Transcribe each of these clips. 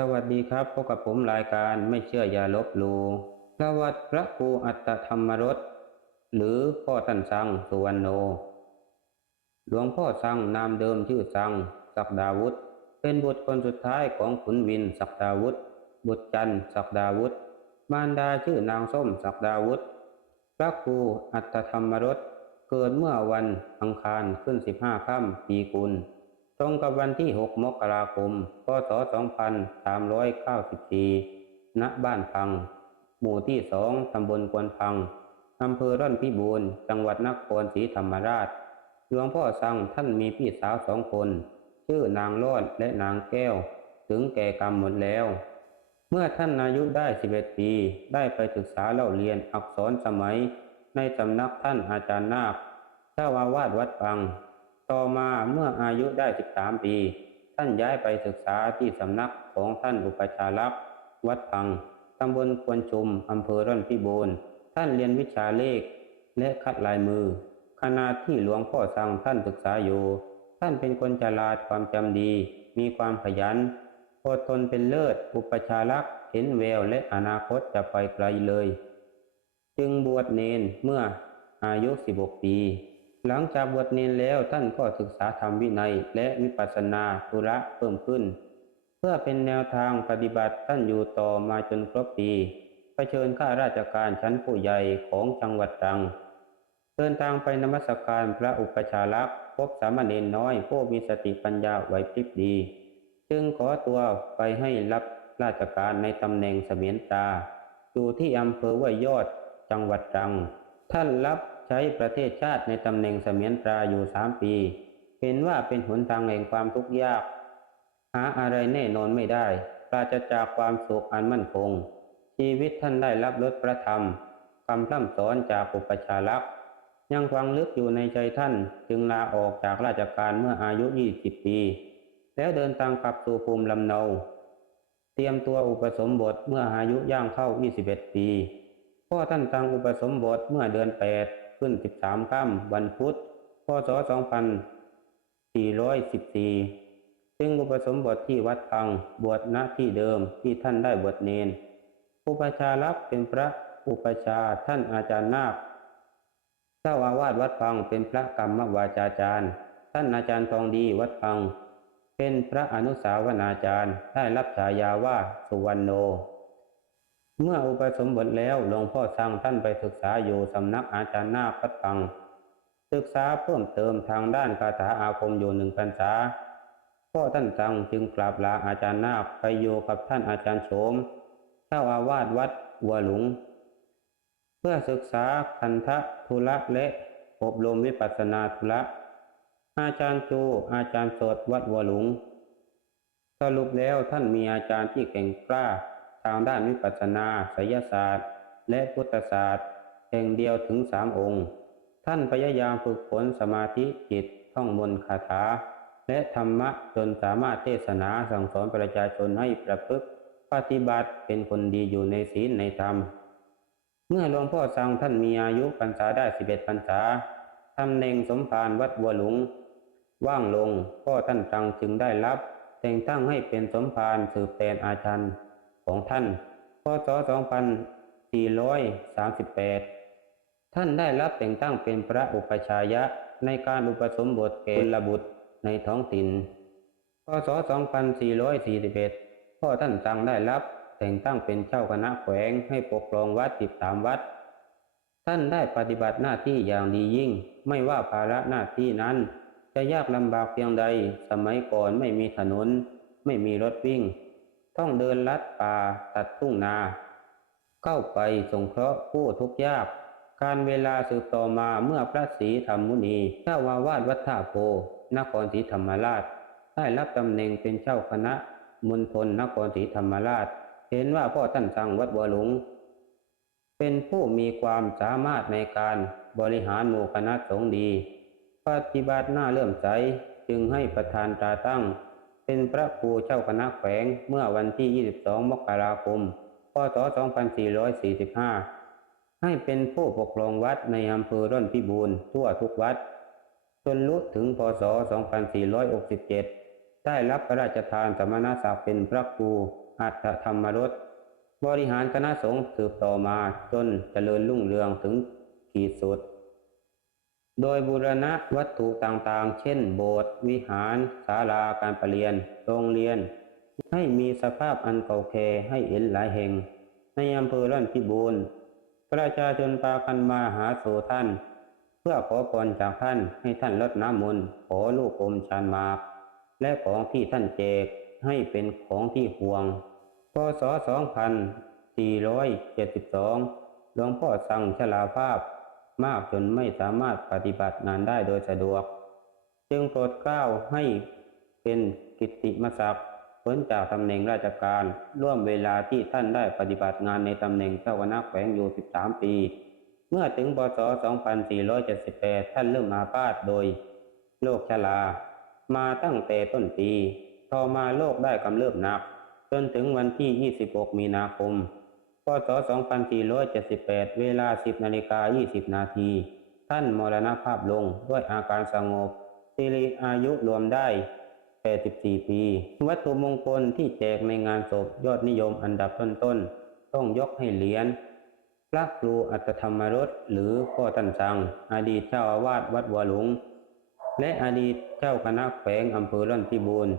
สวัสดีครับพบกับผมรายการไม่เชื่ออย่าลบหลูประวัติพระครูอัตธรรมรสหรือพ่อท่านสังสุวรรณโน หลวงพ่อสังนามเดิมชื่อสังศักดาวุฒเป็นบุตรคนสุดท้ายของขุนวินศักดาวุฒบุตรจันศักดาวุฒมารดาชื่อนางส้มศักดาวุฒพระครูอัตธรรมรสเกิดเมื่อวันอังคารขึ้นสิบห้าค่ำปีกุล ตรงกับวันที่ 6 มกราคม พศ 2394 ณ บ้านพัง หมู่ที่สองตำบลกวนพัง อำเภอร่อนพิบูรณ์ จังหวัดนครศรีธรรมราช หลวงพ่อสังท่านมีพี่สาวสองคน ชื่อนางรอดและนางแก้ว ถึงแก่กรรมหมดแล้ว เมื่อท่านอายุได้ 11 ปี ได้ไปศึกษาเล่าเรียนอักษรสมัย ในสำนักท่านอาจารย์นาคเจ้าอาวาสวัดปัง ต่อมาเมื่ออายุได้ 13 ปี ท่านย้ายไปศึกษาที่สำนักของท่านอุปชารักษ์วัดปังตำบลควนชุมอำเภอร่อนพิบูรณ์ท่านเรียนวิชาเลข และคัดลายมือขณะที่หลวงพ่อสั่งท่านศึกษาอยู่ ท่านเป็นคนฉลาดความจำดี มีความขยันอดทนเป็นเลิศอุปชารักษ์เห็นแววและอนาคตจะไปไกลเลย จึงบวชเนนเมื่ออายุ 16 ปี หลังจากบวชเนนแล้วท่านก็ศึกษาธรรมวินัย และวิปัสสนาธุระเพิ่มขึ้น เพื่อเป็นแนวทางปฏิบัติท่านอยู่ต่อมาจนครบปีไปเชิญข้าราชการชั้นผู้ใหญ่ของจังหวัดตรัง เดินทางไปนมัสการพระอุปชารักษ์พบสามเณรน้อยผู้มีสติปัญญาไหวพริบดี จึงขอตัวไปให้รับราชการในตำแหน่งเสมียนตา อยู่ที่อำเภอห้วยยอดจังหวัดตรัง ท่านรับ ใช้ประเทศชาติในตำแหน่งเสมียนตราอยู่สามปีเห็นว่าเป็นหนทางแห่งความทุกข์ยาก หาอะไรแน่นอนไม่ได้ ปราศจากความสุขอันมั่นคง ชีวิตท่านได้รับรสพระธรรมคำพร่ำสอนจากอุปชารักษ์ยังฟังลึกอยู่ในใจท่านจึงลาออกจากราชการเมื่ออายุ 20 ปี แล้วเดินทางกลับสู่ภูมิลำเนา เตรียมตัวอุปสมบทเมื่ออายุย่างเข้า 21 ปี พ่อท่านตังอุปสมบทเมื่อเดือน8 ขึ้น13ค่ำวันพุธพศ2414จึงอุปสมบทที่วัดพังบวชณที่เดิมที่ท่านได้บวชเนน อุปชารักษ์เป็นพระอุปชาท่านอาจารย์นาคเจ้าอาวาสวัดพังเป็นพระกรรมวาจาจารย์ ท่านอาจารย์ทองดีวัดพัง เป็นพระอนุสาวนาจารย์ได้รับฉายาว่าสุวรรณโน เมื่ออุปสมบทแล้วหลวงพ่อสั่งท่านไปศึกษาอยู่สำนักอาจารย์นาควัดพัง ศึกษาเพิ่มเติมทางด้านคาถาอาคมอยู่หนึ่งพรรษาพ่อท่านสั่งจึงกราบลาอาจารย์นาคไปอยู่กับท่านอาจารย์โฉมเจ้าอาวาสวัดวัวหลุง เพื่อศึกษาคันธทุระและอบรมวิปัสสนาธุระอาจารย์จูอาจารย์โสดวัดวัวหลุง สรุปแล้วท่านมีอาจารย์ที่เก่งกล้า ทางด้านวิปัสสนาไสยศาสตร์ และพุทธศาสตร์แห่งเดียวถึงสามองค์ ท่านพยายามฝึกฝนสมาธิจิตท่องมนต์คาถา และธรรมะจนสามารถเทศนาสั่งสอนประชาชนให้ประพฤติปฏิบัติเป็นคนดีอยู่ในศีลในธรรม เมื่อหลวงพ่อสังท่านมีอายุพรรษาได้สิบเอ็ดพรรษาตำแหน่งสมภารวัดบัวหลวงว่างลงพ่อท่านตังจึงได้รับ แต่งตั้งให้เป็นสมภารสืบแทนอาจารย์ ของท่านพศ2438 ท่านได้รับแต่งตั้งเป็นพระอุปชายะในการอุปสมบทเกลบุตรในท้องถิ่นพศ 2441 พ่อท่านตังได้รับแต่งตั้งเป็นเจ้าคณะแขวงให้ปกครองวัดติดตามวัด ท่านได้ปฏิบัติหน้าที่อย่างดียิ่ง ไม่ว่าภาระหน้าที่นั้น จะยากลำบากเพียงใด สมัยก่อนไม่มีถนน ไม่มีรถวิ่ง ต้องเดินลัดป่าตัดทุ่งนา เข้าไปสงเคราะห์ผู้ทุกข์ยาก การเวลาสืบต่อมาเมื่อพระศรีธรรมมุนีเจ้าวาวาดวัดท่าโพนครศรีธรรมราช ได้รับตำแหน่งเป็นเจ้าคณะมณฑลนครศรีธรรมราช เห็นว่าพ่อท่านสั่งวัดบัวหลวงเป็นผู้มีความสามารถในการบริหารหมู่คณะสงฆ์ดี ปฏิบัติหน้าเลื่อมใสจึงให้ประธานตราตั้ง เป็นพระครูเจ้าคณะแขวงเมื่อวันที่ 22 มกราคม พศ 2445 ให้เป็นผู้ปกครองวัดในอำเภอร่อนพิบูรณ์ทั่วทุกวัด จนลุถึงพศ 2467 ได้รับพระราชทานสมณศักดิ์เป็นพระครูอัตธรรมรสบริหารคณะสงฆ์สืบต่อมาจนเจริญรุ่งเรืองถึงขีดสุด โดยบูรณะวัตถุต่างๆ เช่น โบสถ์วิหาร ศาลาการประเรียน โรงเรียน ให้มีสภาพอันเก่าแก่ให้เห็นหลายแห่ง ในอำเภอร่อนพิบูรณ์ประชาชนพากันมาหาสู่ท่าน เพื่อขอพรจากท่านให้ท่านลดน้ำมนต์ขอลูกอมชานมา และของที่ท่านแจกให้เป็นของที่ห่วงพศ 2472 หลวงพ่อสั่งชลาภาพ มากจนไม่สามารถปฏิบัติงานได้โดยสะดวก จึงโปรดเกล้าให้เป็นกิตติมศักดิ์พ้นจากตำแหน่งราชการ ร่วมเวลาที่ท่านได้ปฏิบัติงานในตำแหน่งเจ้าคณะแขวงอยู่ 13 ปี เมื่อถึงพศ2478 ท่านเริ่มอาพาธโดยโรคชรา มาตั้งแต่ต้นปี ต่อมาโรคได้กำเริบหนัก จนถึงวันที่ 26 มีนาคม พศ 2478 เวลา 10นาฬิกา20 นาที ท่านมรณภาพลงด้วยอาการสงบสิริอายุรวมได้ 84 ปี วัตถุมงคลที่แจกในงานศพยอดนิยมอันดับต้นๆ ต้องยกให้เหรียญพระครูอัตธรรมรสหรือพ่อตันสัง อดีตเจ้าอาวาสวัดบัวหลวง และอดีตเจ้าคณะแขวงอำเภอร่อนพิบูรณ์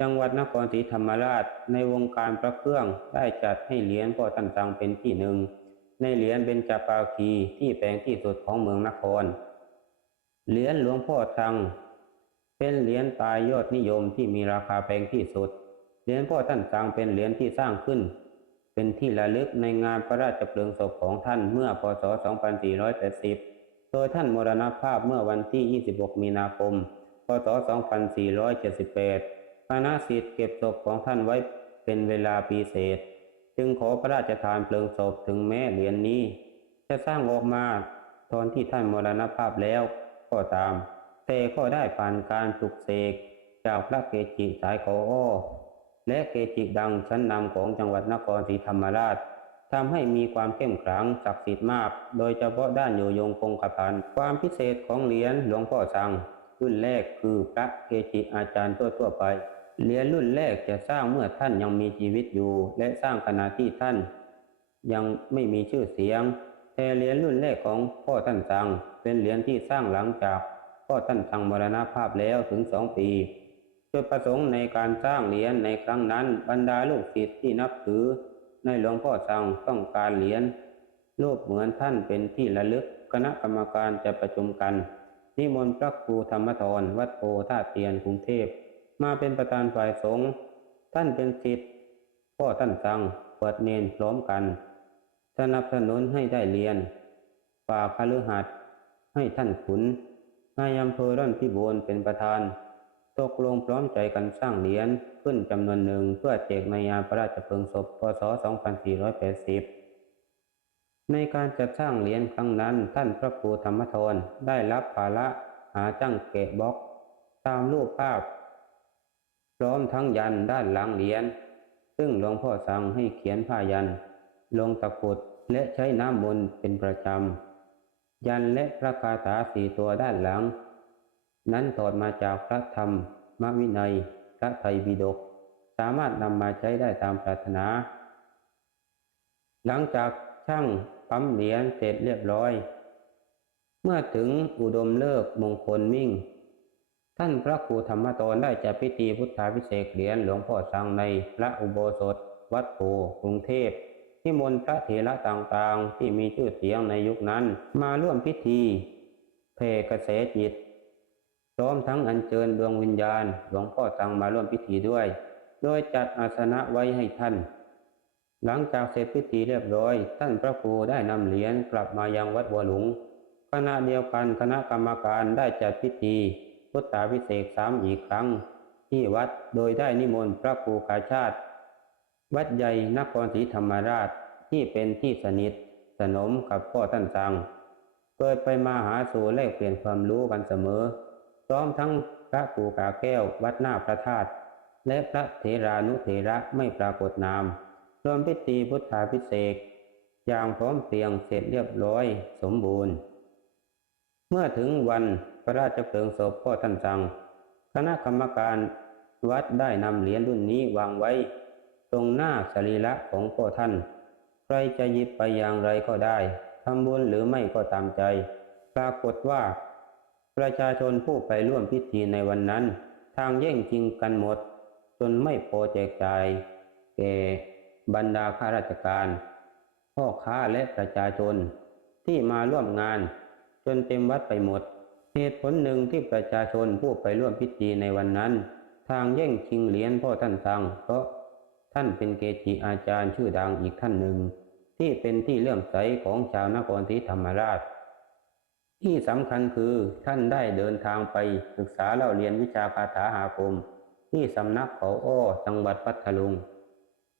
จังหวัดนครศรีธรรมราชในวงการพระเครื่องได้จัดให้เหรียญพ่อตันสังเป็นที่หนึ่ง ในเหรียญเบญจปาคีที่แปลงที่สุดของเมืองนคร เหรียญหลวงพ่อทังเป็นเหรียญตายยอดนิยมที่มีราคาแพงที่สุด เหรียญพ่อท่านสังเป็นเหรียญที่สร้างขึ้น เป็นที่ระลึกในงานพระราชเพลิงศพของท่านเมื่อพศ 2480 โดยท่านมรณภาพเมื่อวันที่ 26 มีนาคม พศ 2478 คณะศิษย์เก็บศพของท่านไว้เป็นเวลาปีเศษ จึงขอพระราชทานเพลิงศพถึงแม้เหรียญนนี้ จะสร้างออกมาตอนที่ท่านมรณภาพแล้วก็ตาม แต่ก็ได้ผ่านการปลุกเสกจากพระเกจิสายขออ้อและเกจิดังชั้นนำของจังหวัดนครศรีธรรมราชทำให้มีความเข้มขลังศักดิ์สิทธิ์มาก โดยเฉพาะด้านอยู่ยงคงกระพัน ความพิเศษของเหรียญหลวงพ่อสังรุ่นแรกคือพระเกจิอาจารย์ทั่วๆไป เหรียญรุ่นแรกจะสร้างเมื่อท่านยังมีชีวิตอยู่ และสร้างขณะที่ท่าน ยังไม่มีชื่อเสียง แต่เหรียญรุ่นแรกของพ่อท่านสังเป็นเหรียญที่สร้างหลังจากพ่อท่านสังมรณภาพแล้วถึงสองปีจุดประสงค์ในการสร้างเหรียญในครั้งนั้น บรรดาลูกศิษย์ที่นับถือ ในหลวงพ่อสังต้องการเหรียญรูปเหมือนท่านเป็นที่ระลึกคณะกรรมการจะประชุมกันนิมนต์พระครูธรรมทรวัดโพธาตุเตียนกรุงเทพ มาเป็นประธานฝ่ายสงฆ์ท่านเป็นศิษย์พ่อท่านสังเปิดเนนพร้อมกัน สนับสนุนให้ได้เรียนฝากคฤหัสถ์ให้ท่านขุนนายอำเภอร่อนพิบูลเป็นประธาน ตกลงพร้อมใจกันสร้างเหรียญขึ้นจำนวนหนึ่งเพื่อแจกในงานพระราชเพลิงศพพศ 2480 ในการจัดสร้างเหรียญครั้งนั้นท่านพระครูธรรมทรได้รับภาระหาจ้างแกะบล็อก ตามรูปภาพ พร้อมทั้งยันด้านหลังเหรียญซึ่งหลวงพ่อสั่งให้เขียนผ้ายัน ลงตะกุดและใช้น้ำมนต์เป็นประจำ ยันและพระคาถาสี่ตัวด้านหลัง นั้นถอดมาจากพระธรรมมวินัย พระไตรปิฎกสามารถนำมาใช้ได้ตามปรารถนา หลังจากช่างปั๊มเหรียญเสร็จเรียบร้อย เมื่อถึงอุดมเลิกมงคลมิ่ง ท่านพระครูธรรมตรได้จัดพิธีพุทธาพิเศษเหรียญหลวงพ่อสังในพระอุโบสถ วัดโพกรุงเทพที่มนพระเถระต่างๆ ที่มีชื่อเสียงในยุคนั้น มาร่วมพิธีเพกระแสจิตพร้อมทั้งอัญเชิญดวงวิญญาณ หลวงพ่อสังมาร่วมพิธีด้วย โดยจัดอาสนะไว้ให้ท่าน หลังจากเสร็จพิธีเรียบร้อย ท่านพระครูได้นำเหรียญกลับมายังวัดบัวหลวงขณะเดียวกันคณะกรรมการได้จัดพิธี พุทธาพิเศษสามอีกครั้ง ที่วัดโดยได้นิมนต์พระครูกาชาติ วัดใหญ่นครศรีธรรมราชที่เป็นที่สนิทสนมกับพ่อท่านสังเปิดไปมาหาสู่แลกเปลี่ยนความรู้กันเสมอ พร้อมทั้งพระครูกาแก้ววัดหน้าพระธาตุและพระเถรานุเถระไม่ปรากฏนามรวมพิธีพุทธาพิเศษอย่างพร้อมเพรียงเสร็จเรียบร้อยสมบูรณ์ เมื่อถึงวัน ระราชเพลิงศพพ่อท่านสังคณะกรรมการวัดได้นำเหรียญรุ่นนี้วางไว้ ตรงหน้าสรีระของพ่อท่าน ใครจะหยิบไปอย่างไรก็ได้ทำบุญหรือไม่ก็ตามใจ ปรากฏว่า ประชาชนผู้ไปร่วมพิธีในวันนั้น ทางแย่งจริงกันหมด จนไม่พอแจกจ่ายแก่บรรดาข้าราชการ พ่อค้าและประชาชนที่มาร่วมงาน จนเต็มวัดไปหมด เหตุผลหนึ่งที่ประชาชนผู้ไปร่วมพิธีในวันนั้น ทางแย่งชิงเหรียญพ่อท่านตังเพราะท่านเป็นเกจิอาจารย์ชื่อดังอีกท่านหนึ่ง ที่เป็นที่เลื่อมใสของชาวนครศรีธรรมราช ที่สำคัญคือท่านได้เดินทางไปศึกษาเล่าเรียนวิชาคาถาหาคม ที่สำนักเขาอ้อจังหวัดพัทลุง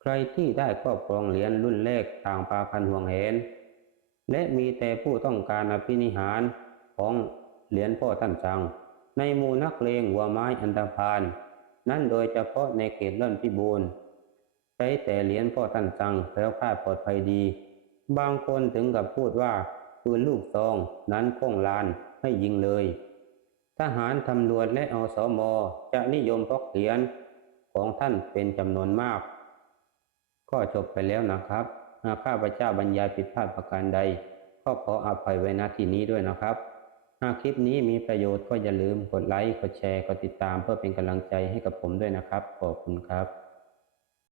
ใครที่ได้ครอบครองเหรียญรุ่นแรกต่างพาคันห่วงเห็นและมีแต่ผู้ต้องการอภินิหารของ เหรียญพ่อท่านสังในมูนักเลงหัวไม้อันธพาลนั่นโดยเฉพาะในเขตเล่นพิบูรณ์ใช้แต่เหรียญพ่อท่านสังแล้วคลาปลอดภัยดี บางคนถึงกับพูดว่าปืนลูกซองนั้นโค้งลานให้ยิงเลย ทหารตำรวจและอสมจะนิยมพกเหรียญของท่านเป็นจำนวนมาก ก็จบไปแล้วนะครับหากข้าพเจ้าบรรยายผิดพลาดประการใด ก็ขออภัยไว้ณที่นี้ด้วยนะครับ หากคลิปนี้มีประโยชน์ก็อย่าลืมกดไลค์ กดแชร์ กดติดตามเพื่อเป็นกำลังใจให้กับผมด้วยนะครับ ขอบคุณครับ